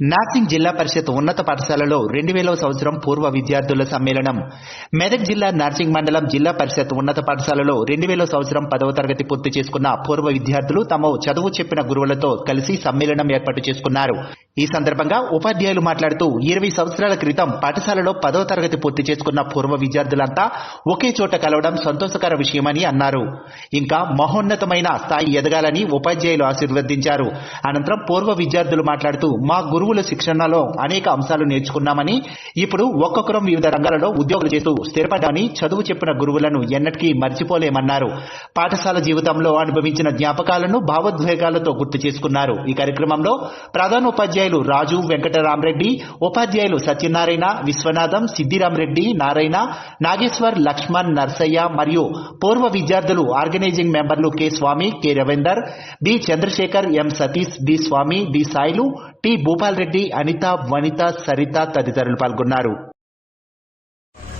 Nursing జిల్లా పరిషత్ ఉన్నత పాఠశాలలో రెండు వేలవ సంవత్సరం పూర్వ విద్యార్థుల సమ్మేళనం. మెదక్ జిల్లా నార్సింగ్ మండలం జిల్లా పరిషత్ ఉన్నత పాఠశాలలో రెండు వేల సంవత్సరం పదవ తరగతి పూర్తి చేసుకున్న పూర్వ విద్యార్థులు తమ చదువు చెప్పిన గురువులతో కలిసి సమ్మేళనం ఏర్పాటు చేసుకున్నారు. ఈ సందర్భంగా ఉపాధ్యాయులు మాట్లాడుతూ ఇరవై సంవత్సరాల క్రితం పాఠశాలలో పదవ తరగతి పూర్తి చేసుకున్న పూర్వ విద్యార్థులంతా ఒకే చోట కలవడం సంతోషకర విషయమని అన్నారు. ఇంకా మహోన్నతమైన స్థాయి ఎదగాలని ఉపాధ్యాయులు ఆశీర్వదించారు. అనంతరం పూర్వ విద్యార్థులు మాట్లాడుతూ మా గురువుల శిక్షణలో అనేక అంశాలు నేర్చుకున్నామని ఇప్పుడు ఒక్కొక్కరం వివిధ రంగాలలో ఉద్యోగులు చేస్తూ స్థిరపడ్డామని చదువు చెప్పిన గురువులను ఎన్నటికీ మర్చిపోలేమన్నారు. పాఠశాల జీవితంలో అనుభవించిన జ్ఞాపకాలను భావోద్వేగాలతో గుర్తు చేసుకున్నారు. ఈ కార్యక్రమంలో ప్రధాన ఉపాధ్యాయులు రాజు వెంకటరామరెడ్డి ఉపాధ్యాయులు సత్యనారాయణ విశ్వనాథం సిద్దిరామరెడ్డి నారాయణ నాగేశ్వర్ లక్ష్మణ్ నర్సయ్య మరియు పూర్వ విద్యార్థులు ఆర్గనైజింగ్ మెంబర్లు K Swamy K Ravinder B Chandrashekar M Satish D Swamy D Sailu T Bhupal Reddy Anitha Vanitha Saritha తదితరులు పాల్గొన్నారు.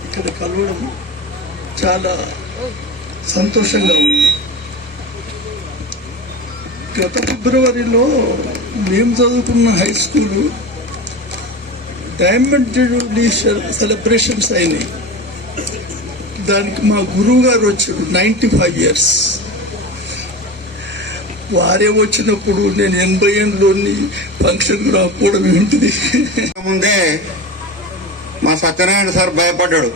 ఇక్కడ కలవడం చాలా సంతోషంగా ఉంది. గత ఫిబ్రవరిలో మేము చదువుకున్న high school diamond jubilee celebrations అయినాయి. దానికి మా గురువు గారు వచ్చారు నైంటీ ఫైవ్ ఇయర్స్ వారే వచ్చినప్పుడు నేను ఎనభై ఏళ్ళలోని ఫంక్షన్ రాకపోవడం ఏంటిది? ముందే మా సత్యనారాయణ సార్ భయపడ్డాడు.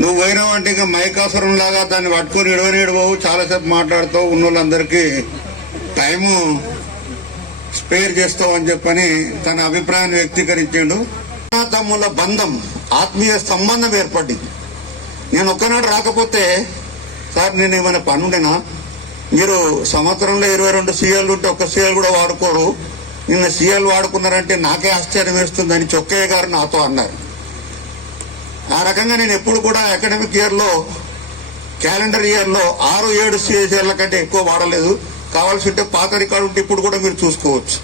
నువ్వు పోయినావు అంటే ఇంకా మైకాసురం లాగా దాన్ని పట్టుకొని ఇడవని ఇడవవు చాలాసేపు మాట్లాడుతావు ఉన్న వాళ్ళందరికీ టైము స్పేర్ చేస్తావు అని చెప్పని తన అభిప్రాయాన్ని వ్యక్తీకరించాడు. తమ్ముల బంధం ఆత్మీయ సంబంధం ఏర్పడింది. నేను ఒక్కనాడు రాకపోతే సార్ నేను ఏమైనా పనుండేనా? మీరు సంవత్సరంలో ఇరవై రెండు సీఎల్ ఉంటే ఒక్క సీఎల్ కూడా వాడుకోరు. నిన్న సీఎల్ వాడుకున్నారంటే నాకే ఆశ్చర్యం వేస్తుందని చొక్కయ్య గారు నాతో అన్నారు. ఆ రకంగా నేను ఎప్పుడు కూడా అకాడమిక్ ఇయర్లో క్యాలెండర్ ఇయర్లో ఆరు ఏడు సీఎల్ కంటే ఎక్కువ వాడలేదు. కావాల్సి ఉంటే పాత రికార్డు ఉంటే ఇప్పుడు కూడా మీరు చూసుకోవచ్చు.